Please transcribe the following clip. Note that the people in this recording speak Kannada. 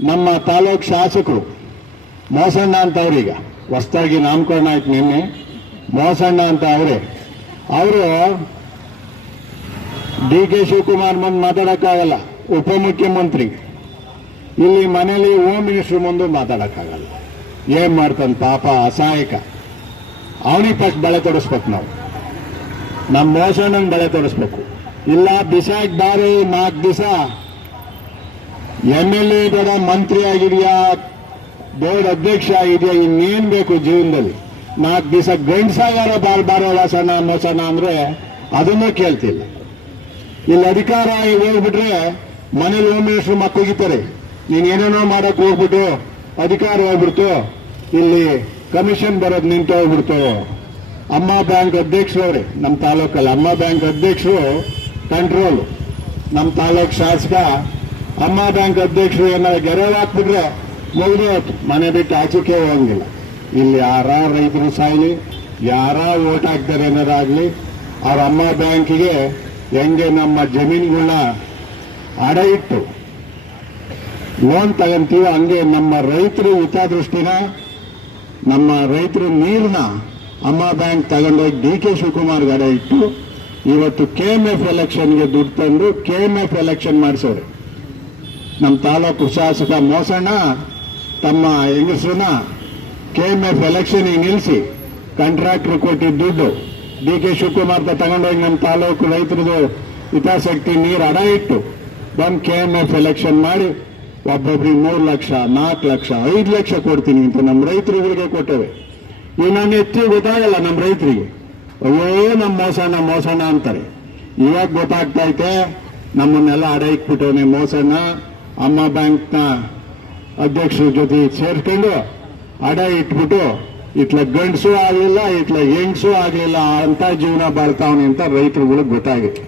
ನಮ್ಮ ತಾಲೂಕ್ ಶಾಸಕರು ಮೋಸಣ್ಣ ಅಂತ ಅವ್ರೀಗ. ಹೊಸ್ದಾಗಿ ನಾಮಕರಣ ಆಯ್ತು ನಿನ್ನೆ. ಮೋಸಣ್ಣ ಅಂತ ಅವರೇ. ಅವರು ಡಿ ಕೆ ಶಿವಕುಮಾರ್ ಮುಂದೆ ಮಾತಾಡೋಕ್ಕಾಗಲ್ಲ. ಉಪಮುಖ್ಯಮಂತ್ರಿ. ಇಲ್ಲಿ ಮನೇಲಿ ಹೋಮ್ ಮಿನಿಸ್ಟರ್ ಮುಂದೆ ಮಾತಾಡೋಕ್ಕಾಗಲ್ಲ. ಏನ್ ಮಾಡ್ತಾನೆ ಪಾಪ ಅಸಹಾಯಕ. ಅವನಿಗೆ ಫಸ್ಟ್ ಬಳೆ ತೊಡಸ್ಬೇಕು ನಾವು. ನಮ್ಮ ಮೋಸಣ್ಣನ ಬಳೆ ತೊಡಸ್ಬೇಕು. ಇಲ್ಲ ಬಿಸಾಕ್ ಬಾರಿ ನಾಲ್ಕು ದಿವಸ ಎಂ ಎಲ್ ಎ ಬೇಡ ಮಂತ್ರಿ ಆಗಿದೆಯಾ ಬೋರ್ಡ್ ಅಧ್ಯಕ್ಷ ಆಗಿದೆಯಾ, ಇನ್ನೇನು ಬೇಕು ಜೀವನದಲ್ಲಿ? ನಾಲ್ಕು ದಿವಸ ಗಂಡಸಾಗಾರ ಬಾಳ್ ಬಾರೋಳ ಸಣ್ಣ ಮೊಸಣ್ಣ ಅಂದ್ರೆ ಅದನ್ನೂ ಕೇಳ್ತಿಲ್ಲ. ಇಲ್ಲಿ ಅಧಿಕಾರ ಹೋಗ್ಬಿಟ್ರೆ ಮನೇಲಿ ಹೋಮ್ ಮಿನಿಸ್ಟರ್ ಮಕ್ಕಳಿಗಿತಾರೆ ನೀನ್ ಏನೇನೋ ಮಾಡಕ್ ಹೋಗ್ಬಿಟ್ಟು ಅಧಿಕಾರ ಹೋಗ್ಬಿಡ್ತು ಇಲ್ಲಿ ಕಮಿಷನ್ ಬರೋದು ನಿಂತು ಹೋಗ್ಬಿಡ್ತು. ಅಮ್ಮ ಬ್ಯಾಂಕ್ ಅಧ್ಯಕ್ಷರವ್ರೆ ನಮ್ಮ ತಾಲೂಕಲ್ಲಿ ಅಮ್ಮ ಬ್ಯಾಂಕ್ ಅಧ್ಯಕ್ಷರು ಕಂಟ್ರೋಲ್ ನಮ್ಮ ತಾಲೂಕು ಶಾಸಕ ಅಮ್ಮ ಬ್ಯಾಂಕ್ ಅಧ್ಯಕ್ಷರು ಏನಾದ್ರು ಗೆರೆ ಹಾಕ್ಬಿಟ್ರೆ ಮುಗಿದು ಮನೆ ಬಿಟ್ಟು ಆಚೆಗೆ ಹೋಗಂಗಿಲ್ಲ. ಇಲ್ಲಿ ಯಾರ ರೈತರು ಸಾಯ್ಲಿ, ಯಾರ ಓಟ್ ಹಾಕ್ತಾರೆ ಅನ್ನೋದಾಗ್ಲಿ ಅವ್ರ ಅಮ್ಮ ಬ್ಯಾಂಕಿಗೆ ಹೆಂಗೆ ನಮ್ಮ ಜಮೀನುಗಳನ್ನ ಅಡ ಇಟ್ಟು ಲೋನ್ ತಗಂತೀವೋ ಹಂಗೆ ನಮ್ಮ ರೈತರು ಹಿತದೃಷ್ಟಿನ, ನಮ್ಮ ರೈತರು ನೀರನ್ನ ಅಮ್ಮ ಬ್ಯಾಂಕ್ ತಗೊಂಡೋಗಿ ಡಿ ಕೆ ಶಿವಕುಮಾರ್ ಅಡ ಇಟ್ಟು ಇವತ್ತು ಕೆ ಎಂ ಎಫ್ ಎಲೆಕ್ಷನ್ಗೆ ದುಡ್ಡು ತಂದು ಕೆ ಎಂ ಎಫ್ ಎಲೆಕ್ಷನ್ ಮಾಡಿಸೋರು. ನಮ್ಮ ತಾಲೂಕು ಶಾಸಕ ಮೋಸಣ್ಣ, ತಮ್ಮ ಹೆಂಗಸ್ರನ್ನ ಕೆ ಎಂ ಎಫ್ ಎಲೆಕ್ಷನಿಗೆ ನಿಲ್ಲಿಸಿ ಕಾಂಟ್ರಾಕ್ಟರ್ ಕೊಟ್ಟಿದ್ದ ದುಡ್ಡು ಡಿ ಕೆ ಶಿವಕುಮಾರ್ ತಗೊಂಡೋಗಿ ನಮ್ಮ ತಾಲೂಕು ರೈತರದು ಹಿತಾಸಕ್ತಿ ನೀರು ಅಡ ಇಟ್ಟು ಬಂದು ಕೆ ಎಂ ಎಫ್ ಎಲೆಕ್ಷನ್ ಮಾಡಿ ಒಬ್ಬೊಬ್ರಿಗೆ ಮೂರು ಲಕ್ಷ ನಾಲ್ಕು ಲಕ್ಷ, ಐದು ಲಕ್ಷ ಕೊಡ್ತೀನಿ ಅಂತ ನಮ್ಮ ರೈತರುಗಳಿಗೆ ಕೊಟ್ಟವೆ. ಇವು ನಾನು ಹೆಚ್ಚು ಗೊತ್ತಾಗಲ್ಲ ನಮ್ಮ ರೈತರಿಗೆ. ಅಯ್ಯೋ ನಮ್ಮ ಮೋಸಣ್ಣ ಮೋಸಣ್ಣ ಅಂತಾರೆ. ಇವಾಗ ಗೊತ್ತಾಗ್ತಾ ಐತೆ, ನಮ್ಮನ್ನೆಲ್ಲ ಅಡ ಇಟ್ಬಿಟ್ಟವನೇ ಮೋಸಣ್ಣ. ಅಮ್ಮ ಬ್ಯಾಂಕ್ನ ಅಧ್ಯಕ್ಷರ ಜೊತೆ ಸೇರ್ಕೊಂಡು ಅಡ ಇಟ್ಬಿಟ್ಟು, ಇಟ್ಲ ಗಂಡಸು ಆಗಲಿಲ್ಲ, ಇಟ್ಲ ಹೆಂಗಸು ಆಗಲಿಲ್ಲ ಅಂತ ಜೀವನ ಬಾಳ್ತಾವನೆ ಅಂತ ರೈತರುಗಳಿಗೆ ಗೊತ್ತಾಗುತ್ತೆ.